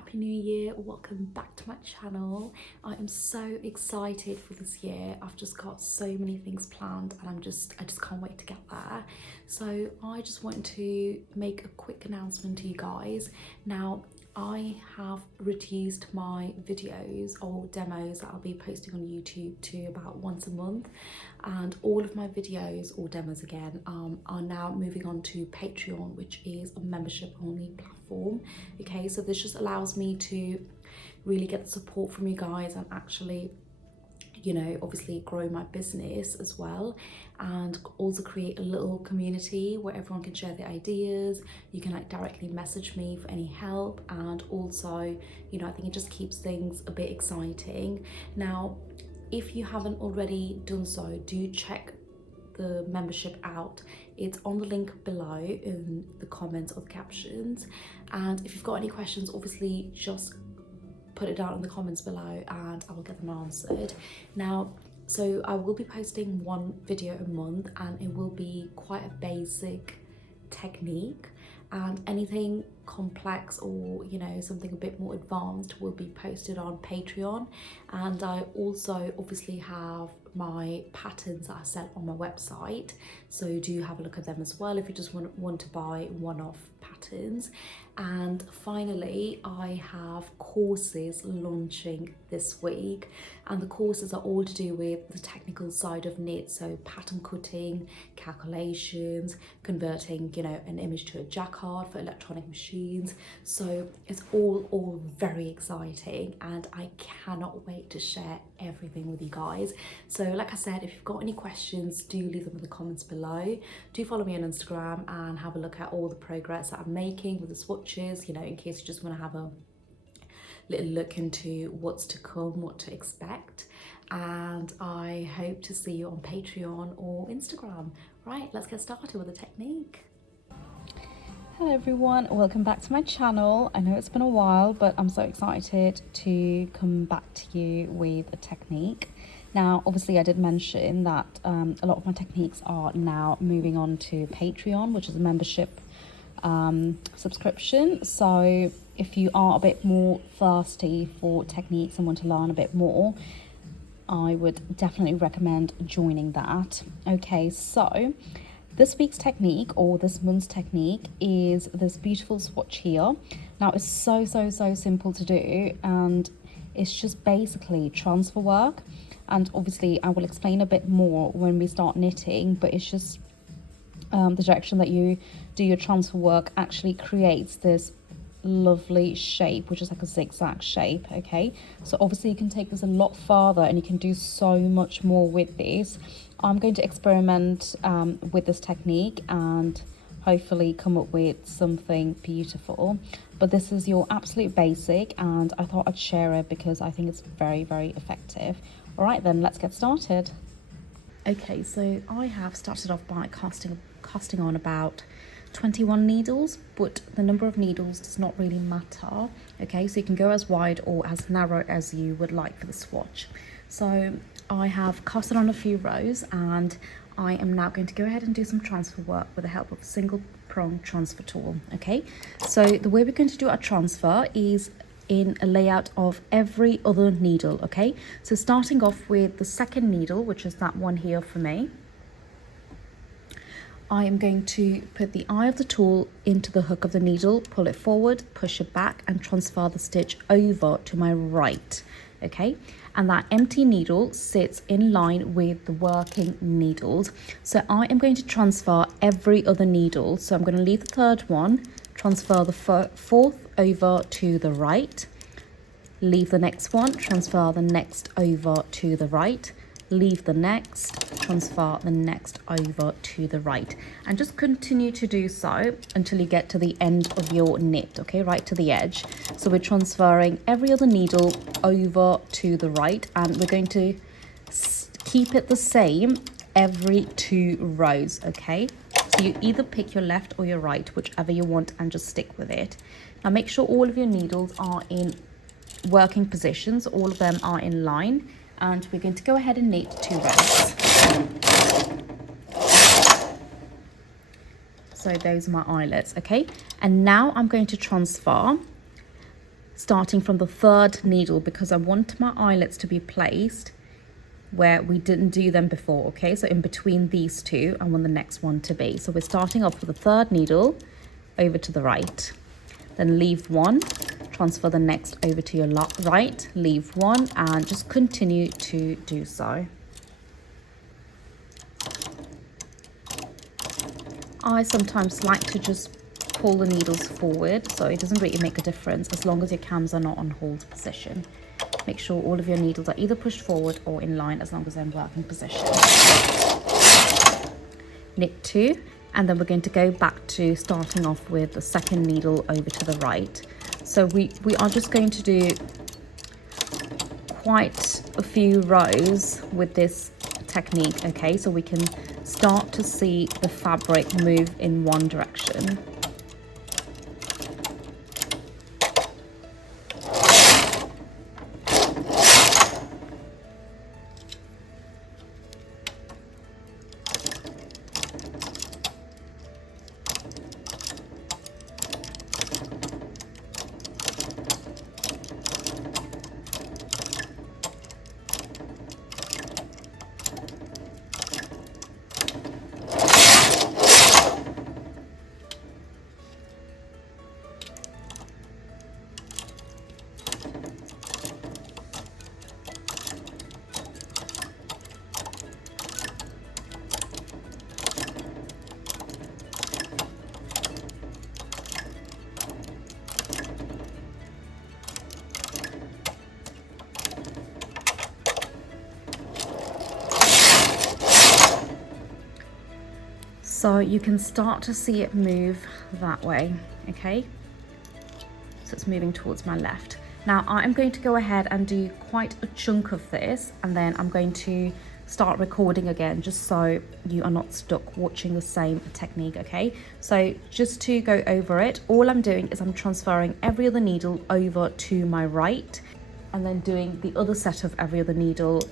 Happy New Year, welcome back to my channel. I am so excited for this year. I've just got so many things planned and I just can't wait to get there. So I just want to make a quick announcement to you guys. Now, I have reduced my videos or demos that I'll be posting on YouTube to about once a month, and all of my videos or demos again are now moving on to Patreon, which is a membership only platform. Okay, so this just allows me to really get the support from you guys and actually, you know, obviously grow my business as well, and also create a little community where everyone can share their ideas. You can like directly message me for any help, and also, you know, I think it just keeps things a bit exciting. Now, if you haven't already done so, do check the membership out. It's on the link below in the comments or the captions, and if you've got any questions, obviously just put it down in the comments below and I will get them answered. Now, so I will be posting one video a month, and it will be quite a basic technique, and anything complex or, you know, something a bit more advanced will be posted on Patreon. And I also obviously have my patterns that I sell on my website, so do have a look at them as well if you just want to buy one-off patterns. And finally, I have courses launching this week, and the courses are all to do with the technical side of knit, so pattern cutting, calculations, converting, you know, an image to a jacquard for electronic machines. So it's all very exciting, and I cannot wait to share everything with you guys. So like I said, if you've got any questions, do leave them in the comments below. Do follow me on Instagram and have a look at all the progress that I'm making with the swatches, you know, in case you just want to have a little look into what's to come, what to expect. And I hope to see you on Patreon or Instagram. Right, let's get started with the technique. Hello everyone, welcome back to my channel. I know it's been a while, but I'm so excited to come back to you with a technique. Now, obviously I did mention that a lot of my techniques are now moving on to Patreon, which is a membership subscription. So if you are a bit more thirsty for techniques and want to learn a bit more, I would definitely recommend joining that. Okay, so this week's technique, or this month's technique, is this beautiful swatch here. Now, it's so simple to do, and it's just basically transfer work. And obviously I will explain a bit more when we start knitting, but it's just the direction that you do your transfer work actually creates this lovely shape, which is like a zigzag shape. Okay, so obviously you can take this a lot farther and you can do so much more with this. I'm going to experiment with this technique and hopefully come up with something beautiful, but this is your absolute basic, and I thought I'd share it because I think it's very effective. All right, then let's get started. Okay, so I have started off by casting on about 21 needles, but the number of needles does not really matter. Okay, so you can go as wide or as narrow as you would like for the swatch. So I have casted on a few rows, and I am now going to go ahead and do some transfer work with the help of a single prong transfer tool. Okay, so the way we're going to do our transfer is in a layout of every other needle. Okay, so starting off with the second needle, which is that one here for me, I am going to put the eye of the tool into the hook of the needle, pull it forward, push it back, and transfer the stitch over to my right. Okay, and that empty needle sits in line with the working needles. So I am going to transfer every other needle. So I'm going to leave the third one, transfer the fourth over to the right, leave the next one, transfer the next over to the right, leave the next, transfer the next over to the right, and just continue to do so until you get to the end of your knit. Okay, right to the edge. So we're transferring every other needle over to the right, and we're going to keep it the same every 2 rows. Okay, so you either pick your left or your right, whichever you want, and just stick with it. Now make sure all of your needles are in working positions, all of them are in line, and we're going to go ahead and knit 2 rows. So those are my eyelets. Okay, and now I'm going to transfer starting from the third needle, because I want my eyelets to be placed where we didn't do them before, okay? So in between these two, I want the next one to be. So we're starting off with the third needle over to the right, then leave one, transfer the next over to your right, leave one, and just continue to do so. I sometimes like to just pull the needles forward, so it doesn't really make a difference as long as your cams are not on hold position. Make sure all of your needles are either pushed forward or in line as long as they're in working position. Knit 2, and then we're going to go back to starting off with the second needle over to the right. So we are just going to do quite a few rows with this technique, okay? So we can start to see the fabric move in one direction. So you can start to see it move that way, okay? So it's moving towards my left. Now I'm going to go ahead and do quite a chunk of this, and then I'm going to start recording again just so you are not stuck watching the same technique, okay? So just to go over it, all I'm doing is I'm transferring every other needle over to my right, and then doing the other set of every other needle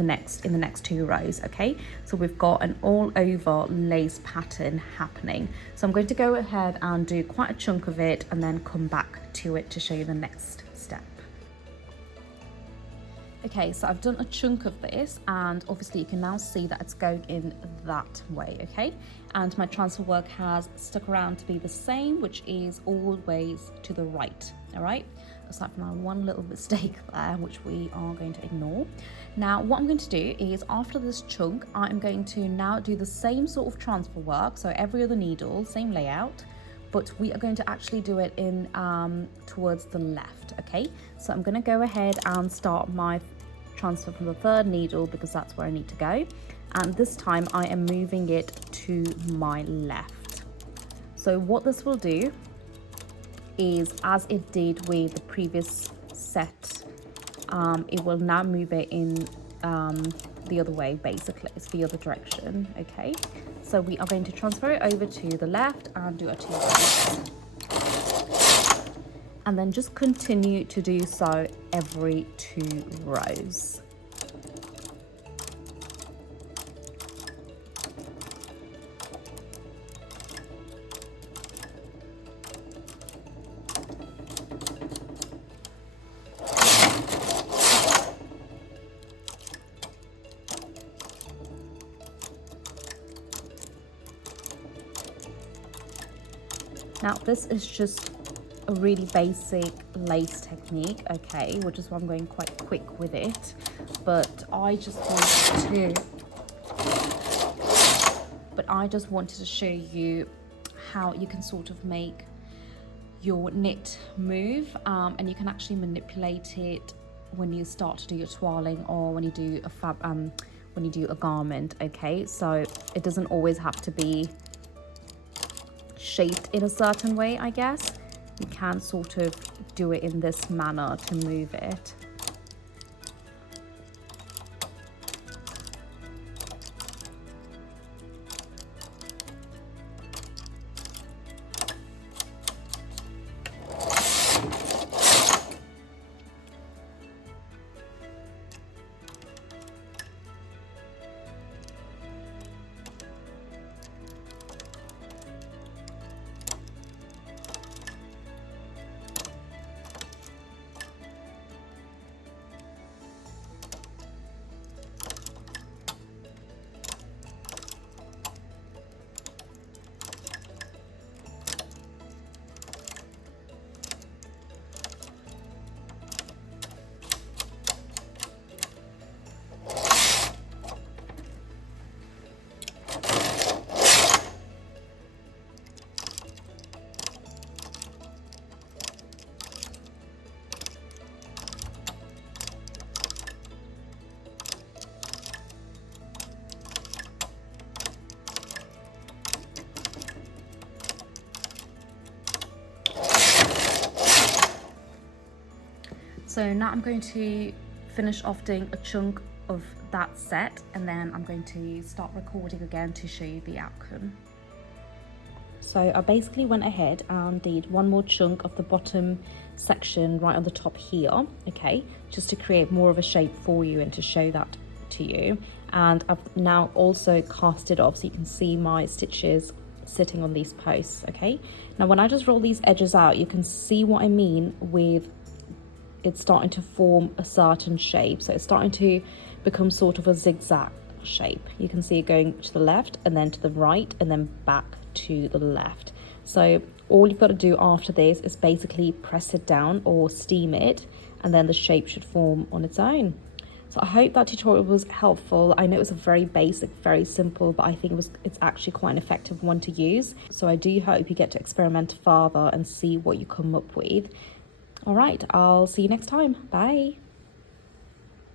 in the next two rows, okay? So we've got an all over lace pattern happening. So I'm going to go ahead and do quite a chunk of it and then come back to it to show you the next step. Okay, so I've done a chunk of this, and obviously you can now see that it's going in that way, okay? And my transfer work has stuck around to be the same, which is always to the right, all right? Aside from my one little mistake there, which we are going to ignore. Now, what I'm going to do is after this chunk, I'm going to now do the same sort of transfer work. So every other needle, same layout, but we are going to actually do it in towards the left, okay? So I'm going to go ahead and start my transfer from the third needle because that's where I need to go. And this time I am moving it to my left. So what this will do is, as it did with the previous set, it will now move it in the other way, basically. It's the other direction, okay? So we are going to transfer it over to the left and do our 2 rows. And then just continue to do so every 2 rows. Now this is just a really basic lace technique, okay, which is why I'm going quite quick with it, but I just wanted to show you how you can sort of make your knit move, and you can actually manipulate it when you start to do your toiling or when you do a garment, okay? So it doesn't always have to be shaped in a certain way, I guess. You can sort of do it in this manner to move it. So now I'm going to finish off doing a chunk of that set, and then I'm going to start recording again to show you the outcome. So I basically went ahead and did one more chunk of the bottom section right on the top here, okay, just to create more of a shape for you and to show that to you. And I've now also cast it off so you can see my stitches sitting on these posts, okay. Now when I just roll these edges out, you can see what I mean with it's starting to form a certain shape. So it's starting to become sort of a zigzag shape. You can see it going to the left and then to the right and then back to the left. So all you've got to do after this is basically press it down or steam it, and then the shape should form on its own. So I hope that tutorial was helpful. I know it was a very basic, very simple, but I think it's actually quite an effective one to use. So I do hope you get to experiment further and see what you come up with. All right, I'll see you next time. Bye.